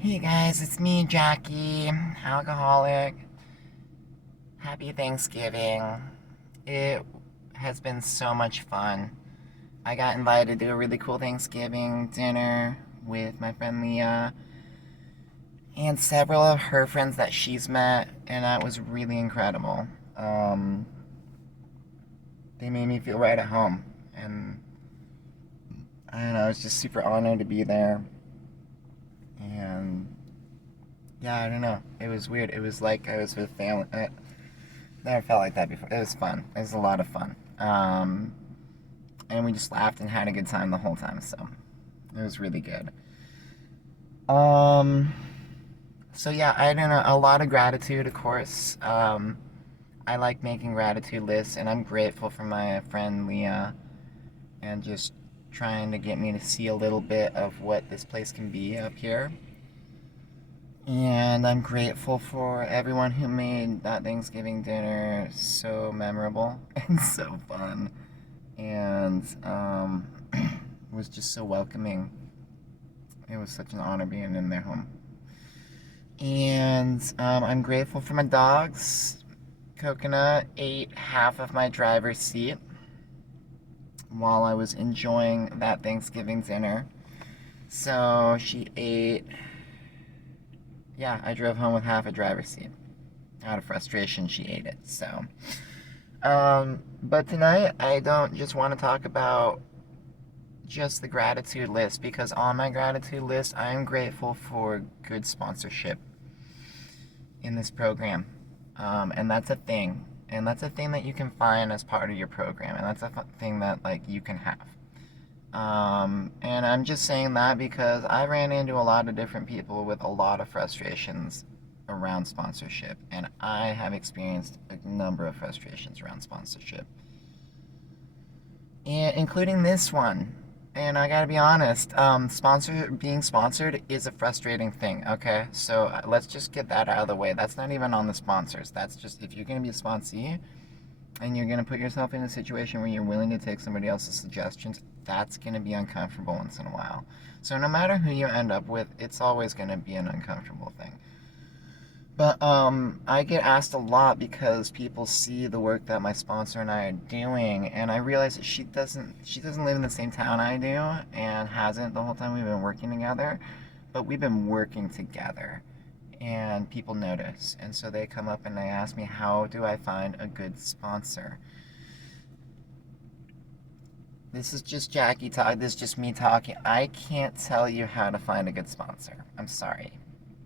Hey guys, it's me, Jackie, alcoholic. Happy Thanksgiving. It has been so much fun. I got invited to a really cool Thanksgiving dinner with my friend Leah and several of her friends that she's met, and that was really incredible. Um, they made me feel right at home, and I don't know, I was just super honored to be there. And yeah, I don't know, it was weird. It was like I was with family. Never felt like that before. It was fun. It was a lot of fun. And we just laughed and had a good time the whole time. So it was really good. Um, so yeah, I don't know. A lot of gratitude, of course. I like making gratitude lists, and I'm grateful for my friend Leah and just trying to get me to see a little bit of what this place can be up here. And I'm grateful for everyone who made that Thanksgiving dinner so memorable and so fun. And was just so welcoming. It was such an honor being in their home. And I'm grateful for my dogs. Coconut ate half of my driver's seat while I was enjoying that Thanksgiving dinner. So she ate, yeah, I drove home with half a driver's seat. Out of frustration, she ate it. So, but tonight I don't just want to talk about just the gratitude list because on my gratitude list, I am grateful for good sponsorship in this program. And that's a thing. And that's a thing that you can find as part of your program. And that's a thing that, like, you can have. And I'm just saying that because I ran into a lot of different people with a lot of frustrations around sponsorship. And I have experienced a number of frustrations around sponsorship, and including this one. And I gotta be honest, being sponsored is a frustrating thing. Okay, so let's just get that out of the way. That's not even on the sponsors. That's just if you're gonna be a sponsee and you're gonna put yourself in a situation where you're willing to take somebody else's suggestions, that's gonna be uncomfortable once in a while. So no matter who you end up with, it's always gonna be an uncomfortable thing. But I get asked a lot because people see the work that my sponsor and I are doing, and I realize that she doesn't live in the same town I do, and hasn't the whole time we've been working together. But we've been working together, and people notice, and so they come up and they ask me, how do I find a good sponsor? This is just Jackie talk. This is just me talking. I can't tell you how to find a good sponsor. I'm sorry.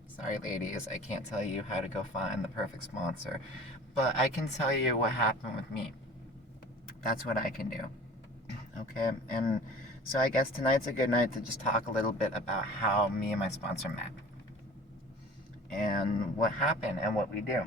Sorry, ladies, I can't tell you how to go find the perfect sponsor, but I can tell you what happened with me. That's what I can do. Okay, and so I guess tonight's a good night to just talk a little bit about how me and my sponsor met and what happened and what we do.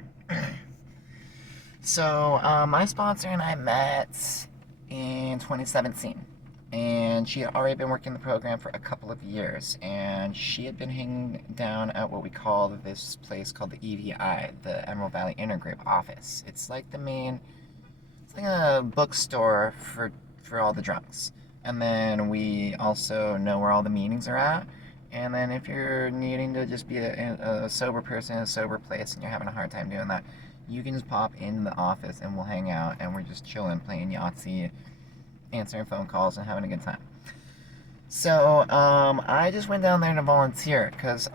So, my sponsor and I met in 2017, and she had already been working the program for a couple of years, and she had been hanging down at what we call this place called the EVI, the Emerald Valley Intergroup office. It's like a bookstore for all the drunks. And then we also know where all the meetings are at. And then if you're needing to just be a sober person in a sober place and you're having a hard time doing that, you can just pop into the office and we'll hang out and we're just chilling, playing Yahtzee, answering phone calls, and having a good time. So I just went down there to volunteer because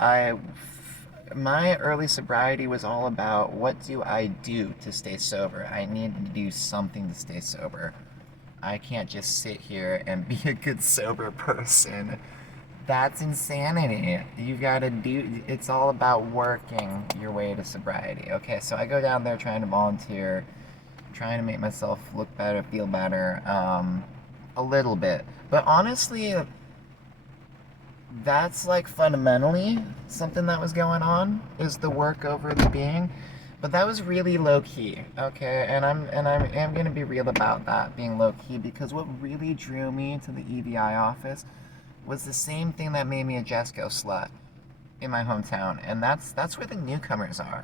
my early sobriety was all about what do I do to stay sober. I need to do something to stay sober. I can't just sit here and be a good sober person. That's insanity. You gotta do, it's all about working your way to sobriety. Okay, so I go down there trying to volunteer, trying to make myself look better, feel better, a little bit. But honestly, that's like fundamentally something that was going on is the work over the being. But that was really low key, okay? And I am gonna be real about that being low key because what really drew me to the EVI office was the same thing that made me a Jesco slut in my hometown, and that's where the newcomers are.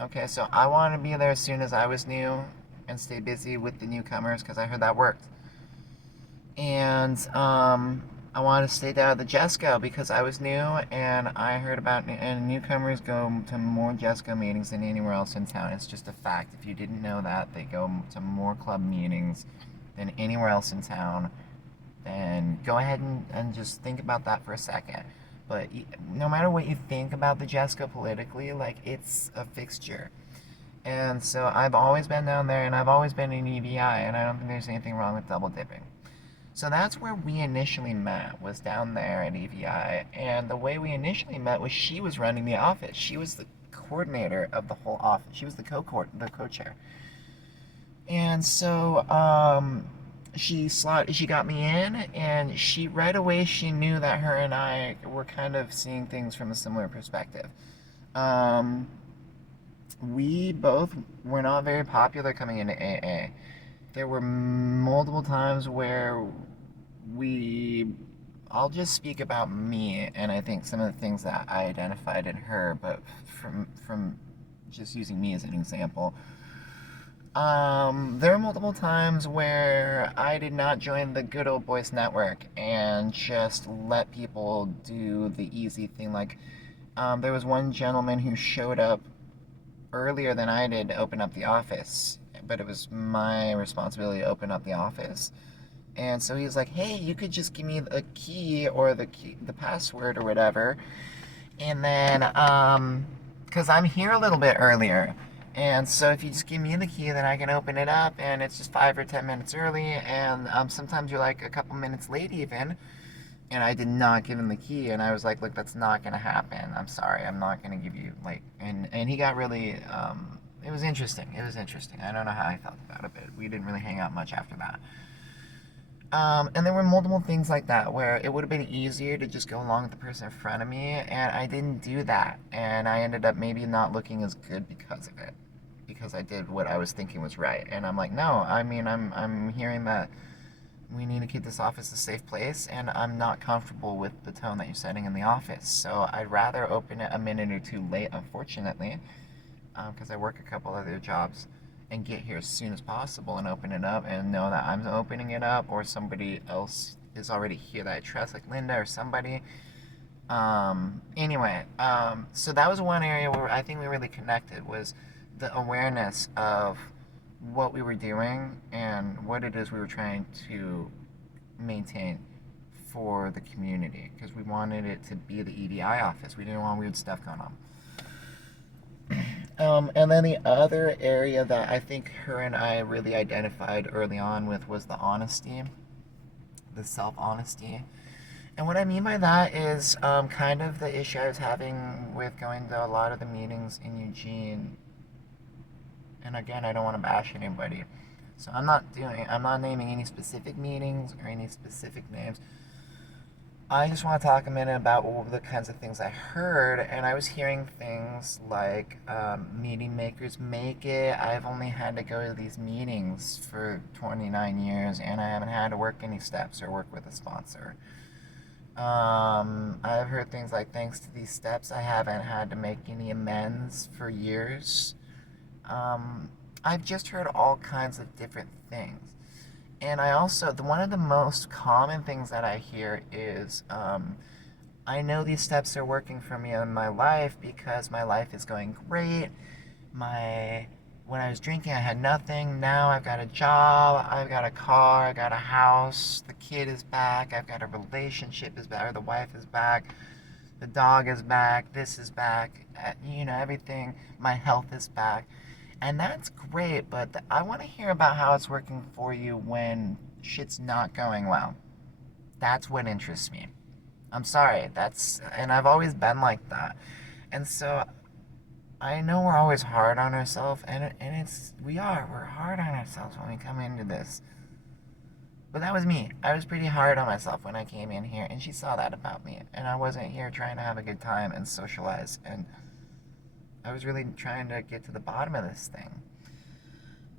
Okay, so I wanted to be there as soon as I was new and stay busy with the newcomers because I heard that worked. And I wanted to stay down at the Jesco because I was new and I heard about and newcomers go to more Jesco meetings than anywhere else in town. It's just a fact. If you didn't know that, they go to more club meetings than anywhere else in town. Then go ahead and just think about that for a second. But no matter what you think about the Jesco politically, like it's a fixture. And so I've always been down there and I've always been in EVI and I don't think there's anything wrong with double dipping. So that's where we initially met, was down there at EVI. And the way we initially met was she was running the office. She was the coordinator of the whole office. She was the co-chair. And so she got me in, and she right away she knew that her and I were kind of seeing things from a similar perspective. Um, we both were not very popular coming into AA. There were multiple times where we I'll just speak about me and I think some of the things that I identified in her, but from just using me as an example. There were multiple times where I did not join the good old boys network and just let people do the easy thing. Like, there was one gentleman who showed up earlier than I did to open up the office, but it was my responsibility to open up the office. And so he was like, "Hey, you could just give me a key or the password or whatever, and then because I'm here a little bit earlier, and so if you just give me the key, then I can open it up, and it's just 5 or 10 minutes early, and sometimes you're like a couple minutes late even." And I did not give him the key, and I was like, "Look, that's not gonna happen. I'm sorry, I'm not gonna give you like." And he got really it was interesting. It was interesting. I don't know how I felt about it, but we didn't really hang out much after that. And there were multiple things like that where it would have been easier to just go along with the person in front of me, and I didn't do that. And I ended up maybe not looking as good because of it, because I did what I was thinking was right. And I'm like, no, I mean, I'm hearing that we need to keep this office a safe place, and I'm not comfortable with the tone that you're setting in the office. So I'd rather open it a minute or two late, unfortunately, because I work a couple other jobs, and get here as soon as possible and open it up and know that I'm opening it up or somebody else is already here that I trust, like Linda or somebody. Anyway, so that was one area where I think we really connected, was the awareness of what we were doing and what it is we were trying to maintain for the community, because we wanted it to be the EDI office. We didn't want weird stuff going on. And then the other area that I think her and I really identified early on with was the honesty, the self-honesty. And what I mean by that is kind of the issue I was having with going to a lot of the meetings in Eugene. And again, I don't want to bash anybody. So I'm not naming any specific meetings or any specific names. I just want to talk a minute about all the kinds of things I heard, and I was hearing things like meeting makers make it. I've only had to go to these meetings for 29 years, and I haven't had to work any steps or work with a sponsor. I've heard things like, thanks to these steps, I haven't had to make any amends for years. I've just heard all kinds of different things. And I also, one of the most common things that I hear is, I know these steps are working for me in my life because my life is going great. When I was drinking, I had nothing. Now I've got a job, I've got a car, I've got a house, the kid is back, I've got a relationship is back, or the wife is back, the dog is back, this is back, everything, my health is back. And that's great, but I want to hear about how it's working for you when shit's not going well. That's what interests me. I'm sorry, and I've always been like that. And so I know we're always hard on ourselves, and we're hard on ourselves when we come into this. But that was me. I was pretty hard on myself when I came in here, and she saw that about me. And I wasn't here trying to have a good time and socialize, and I was really trying to get to the bottom of this thing.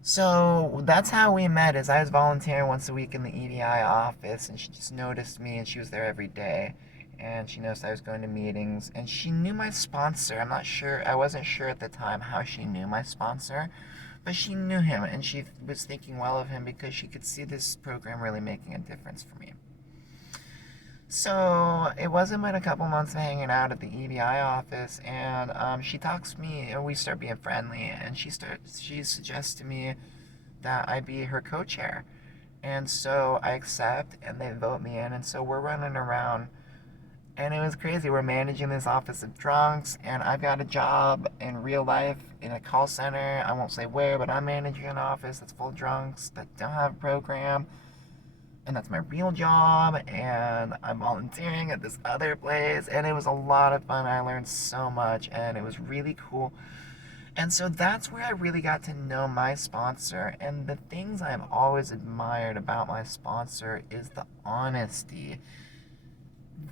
So that's how we met, is I was volunteering once a week in the EDI office, and she just noticed me, and she was there every day. And she noticed I was going to meetings, and she knew my sponsor. I wasn't sure at the time how she knew my sponsor, but she knew him, and she was thinking well of him because she could see this program really making a difference for me. So it wasn't but a couple months of hanging out at the EBI office, and she talks to me, and we start being friendly, and she suggests to me that I be her co-chair, and so I accept, and they vote me in, and so we're running around, and it was crazy. We're managing this office of drunks, and I've got a job in real life in a call center. I won't say where, but I'm managing an office that's full of drunks that don't have a program, and that's my real job, and I'm volunteering at this other place, and it was a lot of fun. I learned so much, and it was really cool. And so that's where I really got to know my sponsor, and the things I've always admired about my sponsor is the honesty.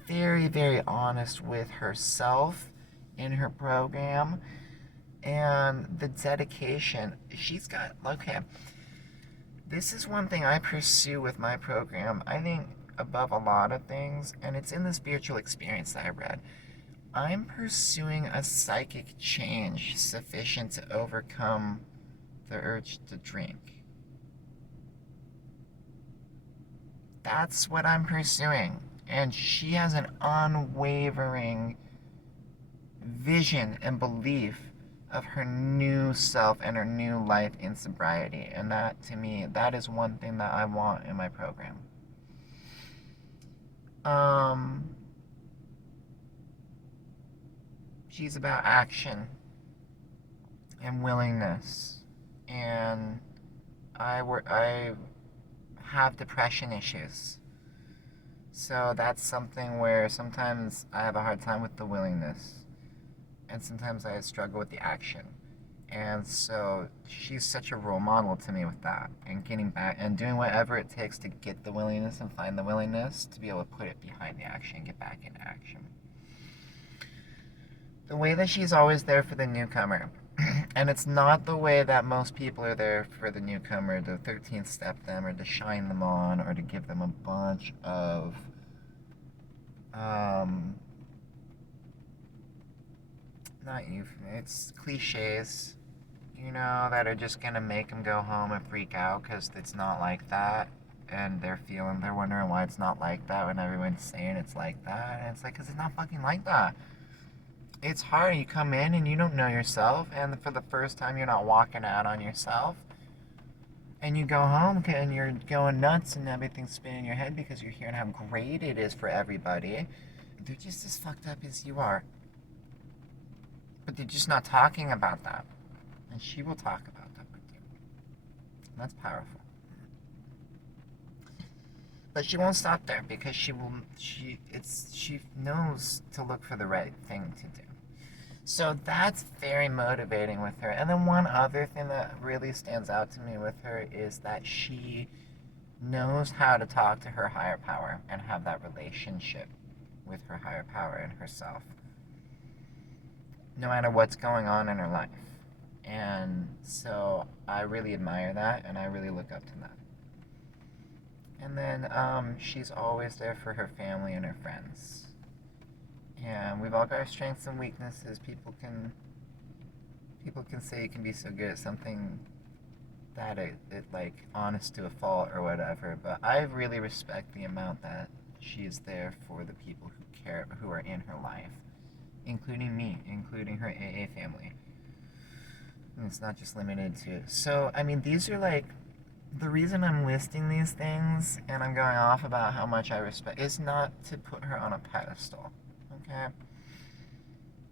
Very, very honest with herself in her program, and the dedication. She's got, okay, this is one thing I pursue with my program, I think above a lot of things, and it's in the spiritual experience that I read. I'm pursuing a psychic change sufficient to overcome the urge to drink. That's what I'm pursuing. And she has an unwavering vision and belief of her new self and her new life in sobriety. And that, to me, that is one thing that I want in my program. Um, she's about action and willingness. And I have depression issues. So that's something where sometimes I have a hard time with the willingness, and sometimes I struggle with the action. And so she's such a role model to me with that, and getting back and doing whatever it takes to get the willingness and find the willingness to be able to put it behind the action, get back into action. The way that she's always there for the newcomer, and it's not the way that most people are there for the newcomer to 13th step them or to shine them on or to give them a bunch of um, not you, it's cliches, you know, that are just gonna make them go home and freak out because it's not like that. And they're wondering why it's not like that when everyone's saying it's like that. And it's like, because it's not fucking like that. It's hard. You come in and you don't know yourself, and for the first time, you're not walking out on yourself. And you go home and you're going nuts and everything's spinning in your head because you're hearing how great it is for everybody. They're just as fucked up as you are. But they're just not talking about that. And she will talk about that with you. And that's powerful. But she won't stop there because she knows to look for the right thing to do. So that's very motivating with her. And then one other thing that really stands out to me with her is that she knows how to talk to her higher power and have that relationship with her higher power and herself, no matter what's going on in her life. And so I really admire that, and I really look up to that. And then she's always there for her family and her friends. And we've all got our strengths and weaknesses. People can say you can be so good at something that it like honest to a fault or whatever. But I really respect the amount that she is there for the people who are in her life, including me, including her AA family. And it's not just limited to. So I mean, these are like the reason I'm listing these things and I'm going off about how much I respect is not to put her on a pedestal, okay?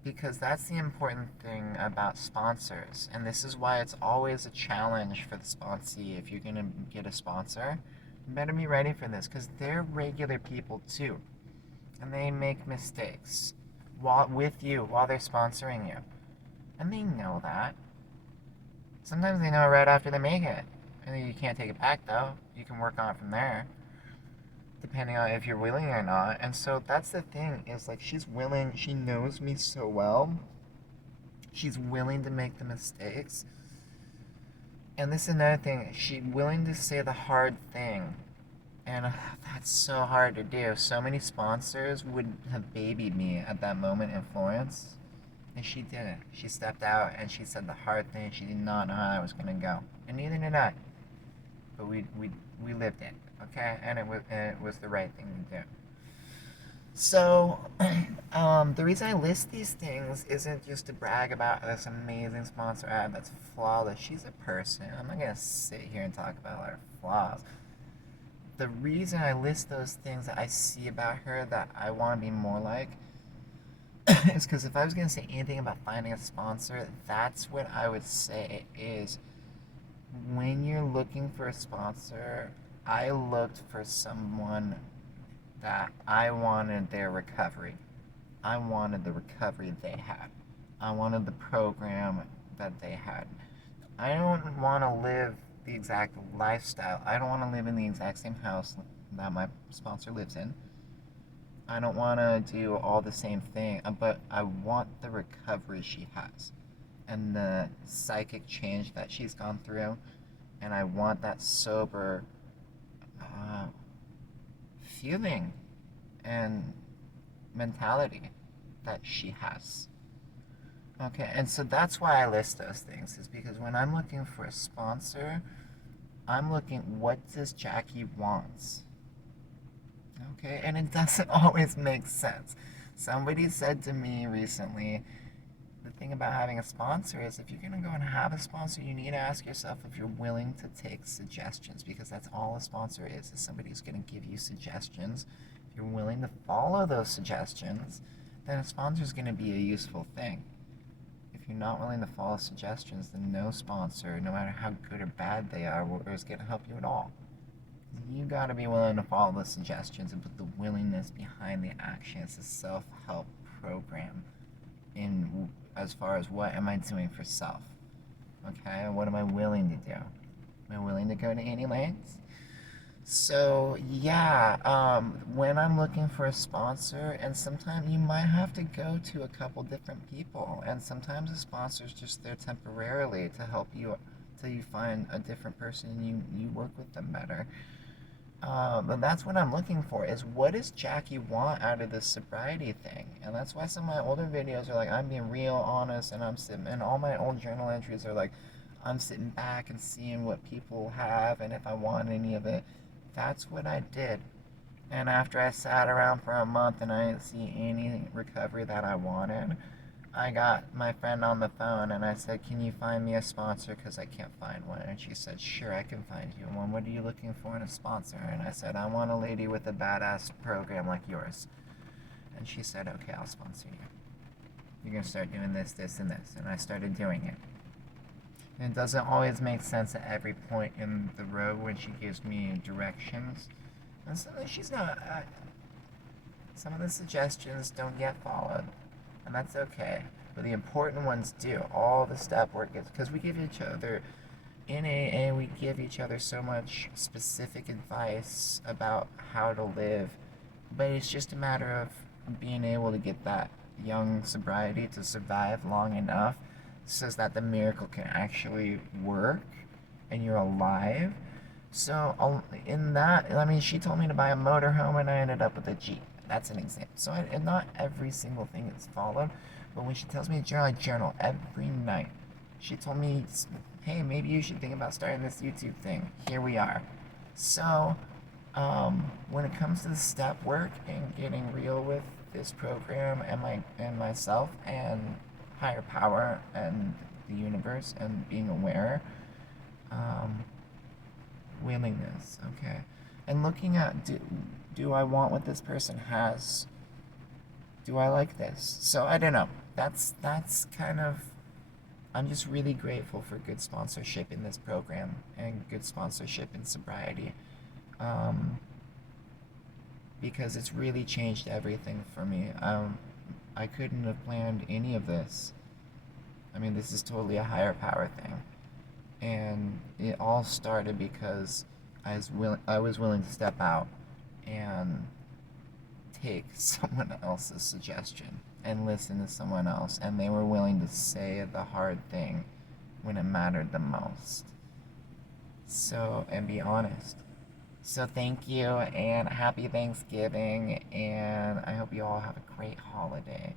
Because that's the important thing about sponsors, and this is why it's always a challenge for the sponsee. If you're gonna get a sponsor, you better be ready for this, because they're regular people too, and they make mistakes while they're sponsoring you, and they know that. Sometimes they know it right after they make it. And you can't take it back, though. You can work on it from there, depending on if you're willing or not. And so that's the thing, is like she's willing, she knows me so well. She's willing to make the mistakes. And this is another thing, she's willing to say the hard thing. And that's so hard to do. So many sponsors would have babied me at that moment in Florence. And she didn't. She stepped out and she said the hard thing. She did not know how that was going to go. And neither did I. But we lived it, okay? And it was the right thing to do. So, the reason I list these things isn't just to brag about this amazing sponsor ad that's flawless. She's a person. I'm not gonna sit here and talk about her flaws. The reason I list those things that I see about her that I want to be more like is because if I was gonna say anything about finding a sponsor, that's what I would say is when you're looking for a sponsor, I looked for someone that I wanted their recovery. I wanted the recovery they had. I wanted the program that they had. I don't want to live the exact lifestyle. I don't want to live in the exact same house that my sponsor lives in. I don't want to do all the same thing, but I want the recovery she has and the psychic change that she's gone through. And I want that sober uh, feeling and mentality that she has. Okay, and so that's why I list those things, is because when I'm looking for a sponsor, I'm looking, what does Jackie wants? Okay, and it doesn't always make sense. Somebody said to me recently, the thing about having a sponsor is if you're going to go and have a sponsor, you need to ask yourself if you're willing to take suggestions, because that's all a sponsor is somebody who's going to give you suggestions. If you're willing to follow those suggestions, then a sponsor is going to be a useful thing. If you're not willing to follow suggestions, then no sponsor, no matter how good or bad they are, is going to help you at all. You got to be willing to follow the suggestions and put the willingness behind the action. It's a self-help program in as far as what am I doing for self. Okay, what am I willing to do? Am I willing to go to any lengths? So yeah, when I'm looking for a sponsor, and sometimes you might have to go to a couple different people, and sometimes a sponsor is just there temporarily to help you till you find a different person and you work with them better. And that's what I'm looking for, is what does Jackie want out of this sobriety thing? And that's why some of my older videos are like, I'm being real honest, and I'm sitting, and all my old journal entries are like, I'm sitting back and seeing what people have and if I want any of it. That's what I did. And after I sat around for a month and I didn't see any recovery that I wanted, I got my friend on the phone and I said, can you find me a sponsor because I can't find one? And she said, sure, I can find you one. What are you looking for in a sponsor? And I said, I want a lady with a badass program like yours. And she said, okay, I'll sponsor you. You're going to start doing this, this, and this. And I started doing it. And it doesn't always make sense at every point in the road when she gives me directions. And so she's not, some of the suggestions don't get followed, and that's okay. But the important ones do. All the step work is because we give each other in AA, we give each other so much specific advice about how to live, but it's just a matter of being able to get that young sobriety to survive long enough so that the miracle can actually work and you're alive. So in that, I mean, she told me to buy a motorhome and I ended up with a Jeep. That's an example. So not every single thing is followed, but when she tells me to journal, I journal every night. She told me, hey, maybe you should think about starting this YouTube thing. Here we are. So when it comes to the step work and getting real with this program and myself and higher power and the universe and being aware, um, willingness, okay, and looking at do I want what this person has? Do I like this? So I don't know. That's kind of, I'm just really grateful for good sponsorship in this program and good sponsorship in sobriety, um, because it's really changed everything for me. I couldn't have planned any of this. I mean, this is totally a higher power thing. And it all started because I was willing to step out and take someone else's suggestion and listen to someone else, and they were willing to say the hard thing when it mattered the most. So, and be honest. So thank you, and happy Thanksgiving, and I hope you all have a great holiday.